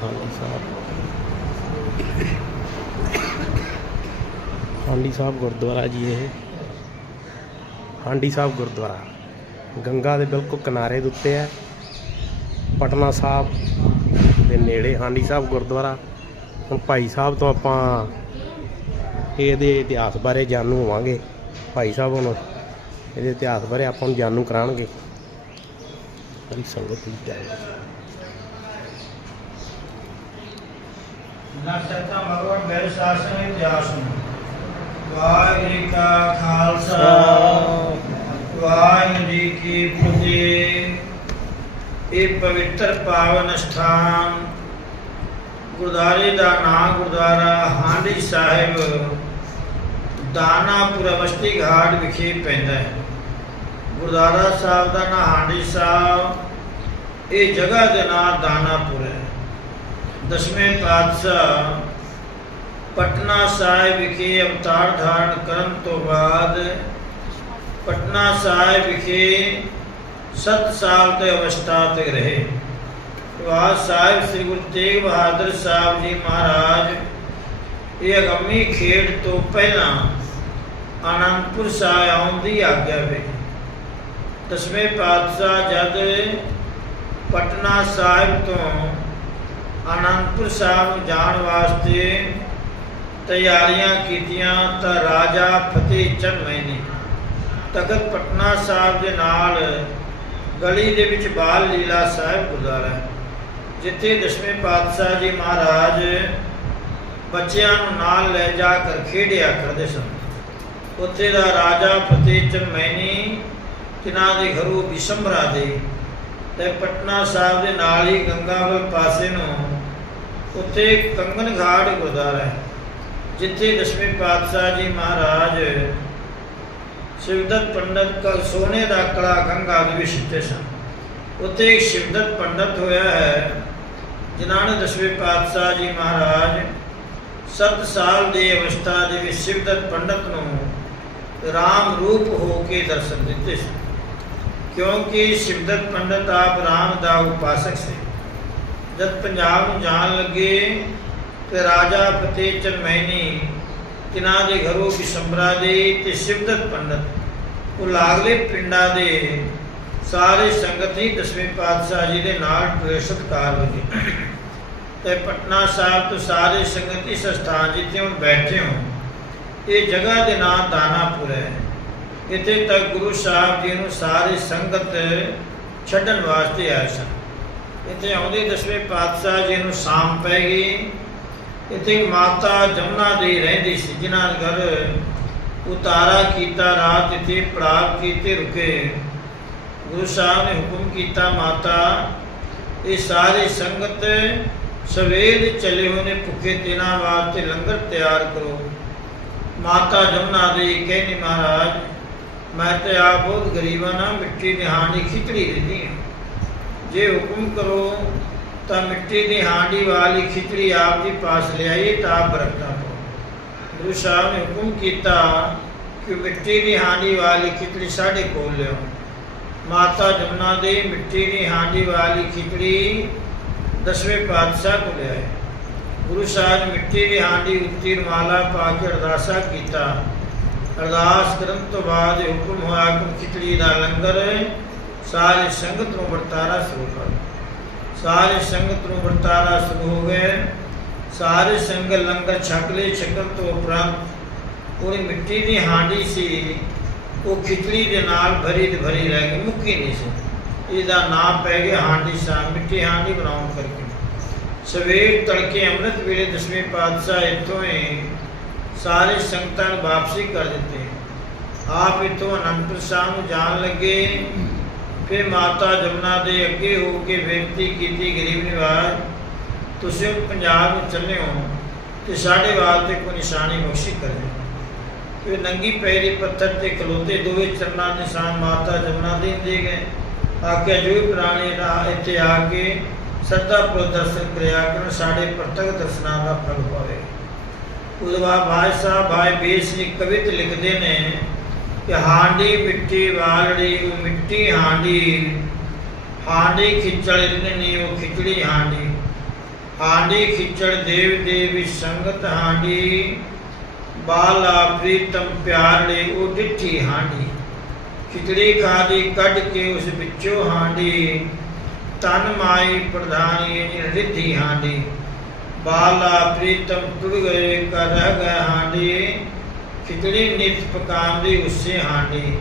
ਖਾਂਡੀ ਸਾਹਿਬ। ਖਾਂਡੀ ਸਾਹਿਬ ਗੁਰਦੁਆਰਾ ਜੀ ਇਹ। ਹਾਂਡੀ ਸਾਹਿਬ ਗੁਰਦੁਆਰਾ। ਗੰਗਾ ਦੇ ਬਿਲਕੁਲ ਕਿਨਾਰੇ ਦੇ ਉੱਤੇ ਹੈ। ਪਟਨਾ ਸਾਹਿਬ ਦੇ ਨੇੜੇ। ਹਾਂਡੀ ਸਾਹਿਬ ਗੁਰਦੁਆਰਾ। ਹੁਣ ਭਾਈ ਸਾਹਿਬ ਤੋਂ ਆਪਾਂ ਇਹਦੇ ਇਤਿਹਾਸ ਬਾਰੇ ਜਾਣੂ ਹੋਵਾਂਗੇ। ਭਾਈ ਸਾਹਿਬ ਹੁਣ ਇਹਦੇ ਇਤਿਹਾਸ ਬਾਰੇ ਆਪਾਂ ਨੂੰ ਜਾਣੂ ਕਰਾਣਗੇ ਬੜੀ ਸੰਗਤ ਦੀ ਜਾਏ ਨਾ ਸੱਤਾ ਮਗਰ ਮੇਰੇ ਸ਼ਾਸਨ ਇਤਿਹਾਸ ਨੂੰ ਵਾਹਿਗੁਰੂ ਜੀ ਕਾ ਖਾਲਸਾ ਵਾਹਿਗੁਰੂ ਜੀ ਕੀ ਫਤਿਹ ਇਹ ਪਵਿੱਤਰ ਪਾਵਨ ਸਥਾਨ ਗੁਰਦਾਰੇ ਦਾ ਨਾਮ ਗੁਰਦੁਆਰਾ ਹਾਂਡੀ ਸਾਹਿਬ ਦਾਨਾਪੁਰ ਅਵਸਥੀ ਘਾਟ ਵਿਖੇ ਪੈਂਦਾ ਹੈ ਗੁਰਦੁਆਰਾ ਸਾਹਿਬ ਦਾ ਨਾਮ ਹਾਂਡੀ ਸਾਹਿਬ ਇਹ ਜਗ੍ਹਾ ਦੇ ਨਾਮ ਦਾਨਾਪੁਰ ਹੈ ਦਸਵੇਂ ਪਾਤਸ਼ਾਹ ਪਟਨਾ ਸਾਹਿਬ ਵਿਖੇ ਅਵਤਾਰ ਧਾਰਨ ਕਰਨ ਤੋਂ ਬਾਅਦ ਪਟਨਾ ਸਾਹਿਬ ਵਿਖੇ 7 ਸਾਲ ਦੇ ਅਵਸਥਾ ਤੇ ਰਹੇ। ਵਾਹ ਸਾਹਿਬ ਸ੍ਰੀ ਗੁਰੂ ਤੇਗ ਬਹਾਦਰ ਸਾਹਿਬ ਜੀ ਮਹਾਰਾਜ, ਇਹ ਅਗੰਮੀ ਖੇਡ ਤੋਂ ਪਹਿਲਾਂ ਆਨੰਦਪੁਰ ਸਾਹਿਬ ਆਉਣ ਦੀ ਆਗਿਆ ਵੇ। ਦਸਵੇਂ ਪਾਤਸ਼ਾਹ ਜਦ ਪਟਨਾ ਸਾਹਿਬ ਤੋਂ ਅਨੰਦਪੁਰ ਸਾਹਿਬ ਨੂੰ ਜਾਣ ਵਾਸਤੇ ਤਿਆਰੀਆਂ ਕੀਤੀਆਂ ਤਾਂ ਰਾਜਾ ਫਤਿਹ ਚੰਦ ਮੈਨੇ ਤਖਤ ਪਟਨਾ ਸਾਹਿਬ ਦੇ ਨਾਲ ਗਲੀ ਦੇ ਵਿੱਚ ਬਾਲ ਲੀਲਾ ਸਾਹਿਬ ਗੁਜ਼ਾਰਾ ਹੈ, ਜਿੱਥੇ ਦਸਵੇਂ ਪਾਤਸ਼ਾਹ ਜੀ ਮਹਾਰਾਜ ਬੱਚਿਆਂ ਨੂੰ ਨਾਲ ਲੈ ਜਾ ਕਰ ਖੇਡਿਆ ਕਰਦੇ ਸਨ। ਉੱਥੇ ਦਾ ਰਾਜਾ ਫਤਿਹ ਚੰਦ ਮੈਨੀ ਕਿਨਾਂ ਦੇ ਘਰੂ ਬਿਸ਼ੰਬਰਾ ਦੇ ਤੇ ਪਟਨਾ ਸਾਹਿਬ ਦੇ ਨਾਲ ਹੀ ਗੰਗਾਵਲ ਪਾਸੇ ਨੂੰ ਉੱਥੇ ਕੰਗਨ ਘਾਟ ਗੁਰਦੁਆਰਾ ਹੈ, ਜਿੱਥੇ ਦਸਵੇਂ ਪਾਤਸ਼ਾਹ ਜੀ ਮਹਾਰਾਜ ਸ਼ਿਵਦਤ ਪੰਡਤ ਕਾ, ਸੋਨੇ ਦਾ ਕਲਾ ਗੰਗਾ ਦੇ ਵਿੱਚ ਸਨ। ਉੱਥੇ ਇੱਕ ਸ਼ਿਵਦਤ ਪੰਡਤ ਹੋਇਆ ਹੈ, ਜਿਨ੍ਹਾਂ ਨੇ ਦਸਵੇਂ ਪਾਤਸ਼ਾਹ ਜੀ ਮਹਾਰਾਜ 7 ਸਾਲ ਦੀ ਅਵਸਥਾ ਦੇ ਵਿੱਚ ਸ਼ਿਵਦਤ ਪੰਡਤ ਨੂੰ ਰਾਮ ਰੂਪ ਹੋ ਕੇ ਦਰਸ਼ਨ ਦਿੱਤੇ ਸਨ, ਕਿਉਂਕਿ ਸ਼ਿਵਦਤ ਪੰਡਤ ਆਪ ਰਾਮ ਦਾ ਉਪਾਸਕ ਸੀ। ਜਦ ਪੰਜਾਬ ਨੂੰ ਜਾਣ ਲੱਗੇ ਤੇ ਰਾਜਾ ਫਤਿਹ ਚੰਦ ਮੈਨੀ ਕਿਨਾਂ ਦੇ ਘਰੋਂ ਬਿਸ਼ੰਬਰਾ ਦੇ ਤੇ ਸ਼ਿਵਦਤ ਪੰਡਤ, ਉਹ ਲਾਗਲੇ ਪਿੰਡਾਂ ਦੇ ਸਾਰੇ ਸੰਗਤ ਹੀ ਦਸਵੇਂ ਪਾਤਸ਼ਾਹ ਜੀ ਦੇ ਨਾਲ ਪ੍ਰੇਸ਼ਤਕਾਰ ਹੋਏ ਤੇ ਪਟਨਾ ਸਾਹਿਬ ਤੋਂ ਸਾਰੇ ਸੰਗਤ ਇਸ ਸਥਾਨ ਜਿੱਥੇ ਹੁਣ ਬੈਠੇ ਹੋ ਇਹ ਜਗ੍ਹਾ ਦੇ ਨਾਮ ਦਾਨਾਪੁਰ ਹੈ। ਇੱਥੇ ਤੱਕ ਗੁਰੂ ਸਾਹਿਬ ਜੀ ਨੂੰ ਸਾਰੀ ਸੰਗਤ ਛੱਡਣ ਵਾਸਤੇ ਆਏ ਸਨ। ਇੱਥੇ ਆਉਂਦੇ ਦਸਵੇਂ ਪਾਤਸ਼ਾਹ ਜੀ ਨੂੰ ਸ਼ਾਮ ਪੈ ਗਈ। ਇੱਥੇ ਮਾਤਾ ਜਮਨਾ ਦੇ ਰਹਿੰਦੀ ਸੀ, ਜਿਨ੍ਹਾਂ ਘਰ ਉਤਾਰਾ ਕੀਤਾ, ਰਾਤ ਇੱਥੇ ਪ੍ਰਾਪ ਕੀਤੇ ਰੁਕੇ। ਗੁਰੂ ਸਾਹਿਬ ਨੇ ਹੁਕਮ ਕੀਤਾ, ਮਾਤਾ, ਇਹ ਸਾਰੇ ਸੰਗਤ ਸਵੇਰ ਚਲੇ ਚੱਲੇ ਹੋਏ ਨੇ, ਭੁੱਖੇ ਦਿਨਾਂ ਵਾਸਤੇ ਲੰਗਰ ਤਿਆਰ ਕਰੋ। ਮਾਤਾ ਜਮਨਾ ਦੇ ਕਹਿੰਦੀ, ਮਹਾਰਾਜ, ਮੈਂ ਤੇ ਆਪ ਬਹੁਤ ਗਰੀਬਾਂ ਨਾ ਮਿੱਟੀ ਨਿਹਾਣੀ ਹਾਂਡੀ ਖਿਚੜੀ ਦਿੰਦੀ ਹਾਂ। ਜੇ ਹੁਕਮ ਕਰੋ ਤਾਂ ਮਿੱਟੀ ਦੀ ਹਾਂਡੀ ਵਾਲੀ ਖਿਚੜੀ ਆਪ ਜੀ ਪਾਸ ਲਿਆਈ ਤਾਂ ਆਪ ਬਰਕਤਾਂ ਪਾਓ। ਗੁਰੂ ਸਾਹਿਬ ਨੇ ਹੁਕਮ ਕੀਤਾ ਕਿ ਮਿੱਟੀ ਦੀ ਹਾਂਡੀ ਵਾਲੀ ਖਿਚੜੀ ਸਾਡੇ ਕੋਲ ਲਿਓ ਮਾਤਾ ਜਮਨਾ ਦੇ ਮਿੱਟੀ ਦੀ ਹਾਂਡੀ ਵਾਲੀ ਖਿਚੜੀ ਦਸਵੇਂ ਪਾਤਸ਼ਾਹ ਕੋਲ ਲਿਆਏ। ਗੁਰੂ ਸਾਹਿਬ ਨੇ ਮਿੱਟੀ ਦੀ ਹਾਂਡੀ ਉੱਤੇ ਰਮਾਲਾ ਪਾ ਕੇ ਅਰਦਾਸਾ ਕੀਤਾ। ਅਰਦਾਸ ਕਰਨ ਤੋਂ ਬਾਅਦ ਹੁਕਮ ਹੋਇਆ ਕਿ ਖਿਚੜੀ ਦਾ ਲੰਗਰ ਸਾਰੀ ਸੰਗਤ ਨੂੰ ਵਰਤਾਰਾ ਸ਼ੁਰੂ ਕਰ ਸਾਰੀ ਸੰਗਤ ਨੂੰ ਵਰਤਾਰਾ ਸ਼ੁਰੂ ਹੋ। ਗਏ ਸਾਰੇ ਸੰਗ ਲੰਗਰ ਛਕ ਲਏ, ਛਕਣ ਤੋਂ ਉਪਰੰਤ ਉਹਦੀ ਮਿੱਟੀ ਦੀ ਹਾਂਡੀ ਸੀ। ਉਹ ਖਿਚੜੀ ਦੇ ਨਾਲ ਭਰੀ ਤੇ ਭਰੀ ਰਹਿ ਗਈ ਮੁੱਕੀ ਨਹੀਂ ਸੀ। ਇਹਦਾ ਨਾਮ ਪੈ ਗਿਆ ਹਾਂਡੀ ਸਾਹਿਬ ਮਿੱਟੀ ਹਾਂਡੀ ਬਣਾਉਣ ਕਰਕੇ। ਸਵੇਰ ਤੜਕੇ ਅੰਮ੍ਰਿਤ ਵੇਲੇ ਦਸਵੇਂ ਪਾਤਸ਼ਾਹ ਇੱਥੋਂ ਹੀ ਸਾਰੇ ਸੰਗਤਾਂ ਨੂੰ ਵਾਪਸੀ ਕਰ ਦਿੱਤੇ। ਆਪ ਇੱਥੋਂ ਅਨੰਦਪੁਰ ਸਾਹਿਬ ਨੂੰ ਜਾਣ ਲੱਗੇ। ਫਿਰ ਮਾਤਾ ਜਮਨਾ ਦੇ ਅੱਗੇ ਹੋ ਕੇ ਬੇਨਤੀ ਕੀਤੀ, ਗਰੀਬ ਨਿਵਾਜ ਤੁਸੀਂ ਪੰਜਾਬ ਨੂੰ ਚੱਲੇ ਹੋ ਤੇ ਸਾਡੇ ਵਾਸਤੇ ਕੋਈ ਨਿਸ਼ਾਨੀ ਬਖਸ਼ੀ ਕਰੇ ਤੇ ਨੰਗੀ ਪੈਰੀ ਪੱਥਰ ਤੇ ਖਲੋਤੇ ਦੋਵੇਂ ਚਰਨਾਂ ਨਿਸ਼ਾਨ ਮਾਤਾ ਜਮਨਾ ਦੇ ਦੇ ਗਏ। ਆਖਿਆ, ਜੋ ਵੀ ਪ੍ਰਾਣੀ ਦਾ ਇੱਥੇ ਆ ਕੇ ਸੱਦਾ ਪ੍ਰਦਰਸ਼ਨ ਕਰਿਆ ਕਰਨ, ਸਾਡੇ ਪ੍ਰਤੱਖ ਦਰਸ਼ਨਾਂ ਦਾ ਫਲ ਪਾਵੇ। ਉਹਦੇ ਬਾਅਦ ਭਾਈ ਸਾਹਿਬ ਭਾਈ ਬੇਸ ਜੀ ਕਵਿਤ ਲਿਖਦੇ ਨੇ ਕਿ ਹਾਂਡੀ ਮਿੱਟੀ ਵਾਲੜੀ ਮਿੱਟੀ ਹਾਂਡੀ। ਹਾਂਡੀ ਖਿਚੜ ਨੇ, ਉਹ ਖਿੱਚੜੀ ਹਾਂਡੀ। ਹਾਂਡੀ ਖਿਚੜ ਦੇਵ ਦੇਵੀ ਸੰਗਤ ਹਾਂਡੀ। ਬਾਲਾ ਪ੍ਰੀਤਮ ਪਿਆਰਲੇ ਉਹ ਡਿੱਠੀ ਹਾਂਡੀ। ਖਿਚੜੀ ਖਾਦੀ ਕੱਢ ਕੇ ਉਸ ਵਿੱਚੋਂ ਹਾਂਡੀ। ਤਨ ਮਾਈ ਪ੍ਰਧਾਨੀ ਰਿੱਧੀ ਹਾਂਡੀ। ਬਾਲਾ ਪ੍ਰੀਤਮ ਟੁੜ ਗਏ ਕਰ ਰਹਿ ਗਏ ਹਾਂਡੀ। ਖਿਚੜੀ ਨਿਤ ਪਕਾਉਂਦੀ ਉਸੇ ਹਾਂਡੀ,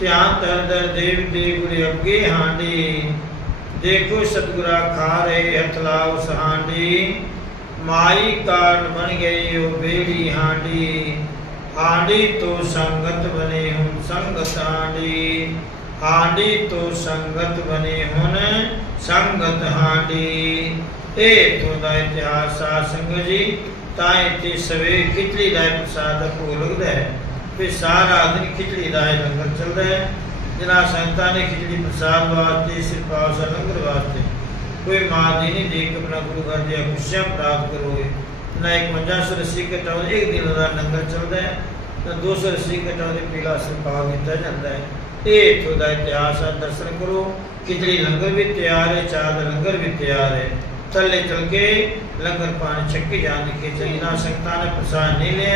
ਧਿਆਨ ਧਰਦਰ ਦੇਵ ਦੇ ਗੁਰੇ ਅੱਗੇ ਹਾਂਡੀ। ਦੇਖੋ ਸਤਿਗੁਰਾ ਖਾ ਰਹੇ ਹਥਲਾ ਉਸ ਹਾਂਡੀ ਮਾਈ ਕਾਰਨ ਬਣ ਗਈ ਉਹ ਬੇੜੀ ਹਾਂਡੀ। ਹਾਂਡੀ ਤੋਂ ਸੰਗਤ ਬਨੇ ਹੁਣ ਸੰਗਤ ਹਾਂਡੀ। ਹਾਂਡੀ ਤੋਂ ਸੰਗਤ ਬਨੇ ਹੁਣ ਸੰਗਤ ਹਾਂਡੀ। ਇਹ ਤੋਂ ਦਾ ਇਤਿਹਾਸ ਆ ਸੰਗ ਜੀ। ਤਾਂ ਇੱਥੇ ਸਵੇਰੇ ਖਿਚੜੀ ਦਾ ਪ੍ਰਸਾਦ ਦਾ ਭੋਗ ਲੱਗਦਾ ਹੈ ਫਿਰ ਸਾਰਾ ਦਿਨ ਖਿਚੜੀ ਦਾ ਲੰਗਰ ਚੱਲਦਾ ਹੈ। ਜਿਨ੍ਹਾਂ ਸੰਗਤਾਂ ਨੇ ਖਿਚੜੀ ਪ੍ਰਸਾਦ ਵਾਸਤੇ ਸਿਰਪਾਸ ਦਾ ਲੰਗਰ ਵਾਸਤੇ ਕੋਈ ਮਾਂ ਦੀ ਨਹੀਂ ਦੇਖ ਕੇ ਆਪਣਾ ਗੁਰੂ ਘਰ ਦੀਆਂ ਖੁਸ਼ੀਆਂ ਪ੍ਰਾਪਤ ਕਰੋਗੇ। ਨਾ ਇੱਕ ਮੰਜਾ ਸੌ ਰੱਸੀ ਕਟਾਉ ਇੱਕ ਦਿਨ ਦਾ ਲੰਗਰ ਚੱਲਦਾ ਹੈ ਤਾਂ 200 ਰੱਸੀ ਕਟਾਉ ਦੇ ਪੀਲਾ ਸਿਰਪਾਵ ਦਿੱਤਾ ਜਾਂਦਾ ਹੈ। ਇਹ ਇੱਥੋਂ ਦਾ ਇਤਿਹਾਸ ਆ ਦਰਸ਼ਨ ਕਰੋ। ਖਿਚੜੀ ਲੰਗਰ ਵੀ ਤਿਆਰ ਹੈ ਚਾਹ ਦਾ ਲੰਗਰ ਵੀ ਤਿਆਰ ਹੈ। थले चल के लंगर पान छके जान के चलना ने प्रसाद नहीं ले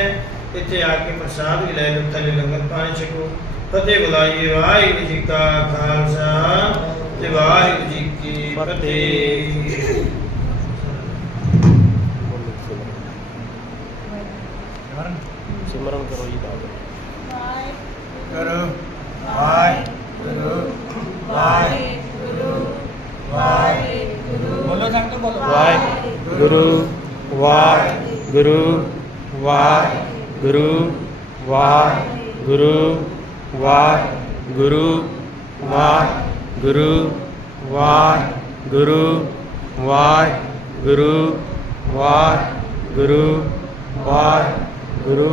इतने आके प्रसाद भी ले लो तले लंगर पान छको फतेह बुलाइए वाहिगुरु जी का खालसा वाहिगुरु जी की फतेह सिमरन करो ये दावे करो वाहे गुरु वाहे गुरु वाहे ਬੋਲੋ ਸੰਗਤ ਬੋਲੋ ਵਾਹਿਗੁਰੂ ਵਾਹਿਗੁਰੂ ਵਾਹਿਗੁਰੂ ਵਾਹਿਗੁਰੂ ਵਾਹਿਗੁਰੂ ਵਾਹਿਗੁਰੂ ਵਾਹਿਗੁਰੂ ਵਾਹਿਗੁਰੂ ਵਾਹਿਗੁਰੂ ਵਾਹਿਗੁਰੂ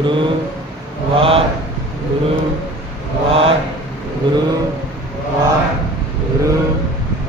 ਵਾਹਿਗੁਰੂ ਵਾਹਿਗੁਰੂ ਵਾਹਿਗੁਰੂ ਵਾਹਿਗੁਰੂ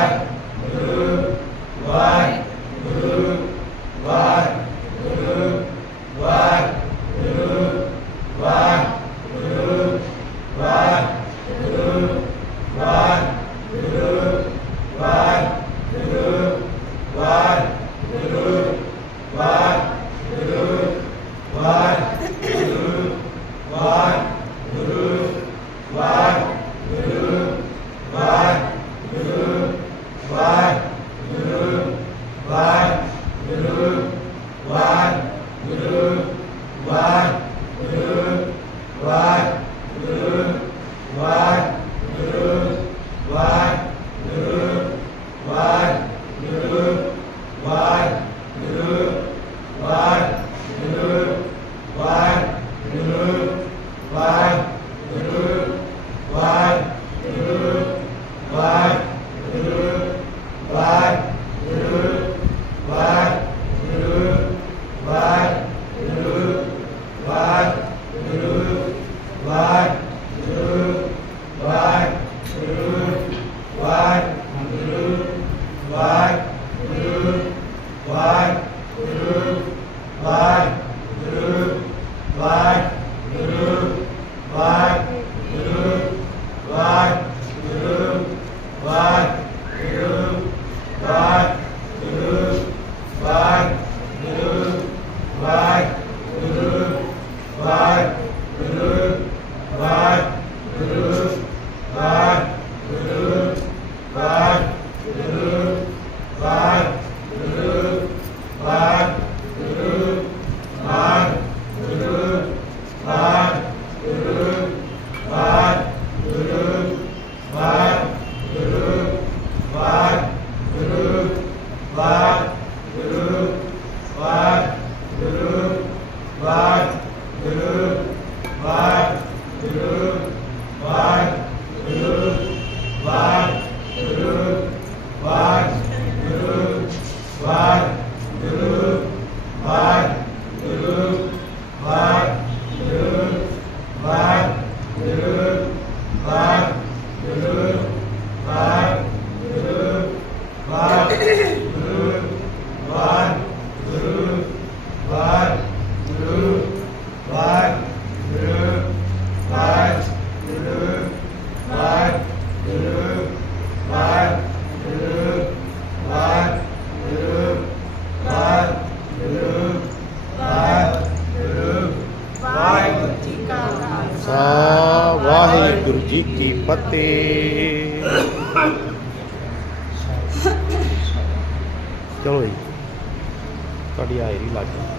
Aye. ਵਾਹਿਗੁਰੂ ਜੀ ਵਾਹਿਗੁਰੂ ਜੀ ਕੀ ਫਤਿਹ। ਚਲੋ ਜੀ ਤੁਹਾਡੀ ਆਇਰੀ ਲੱਗ ਗਈ।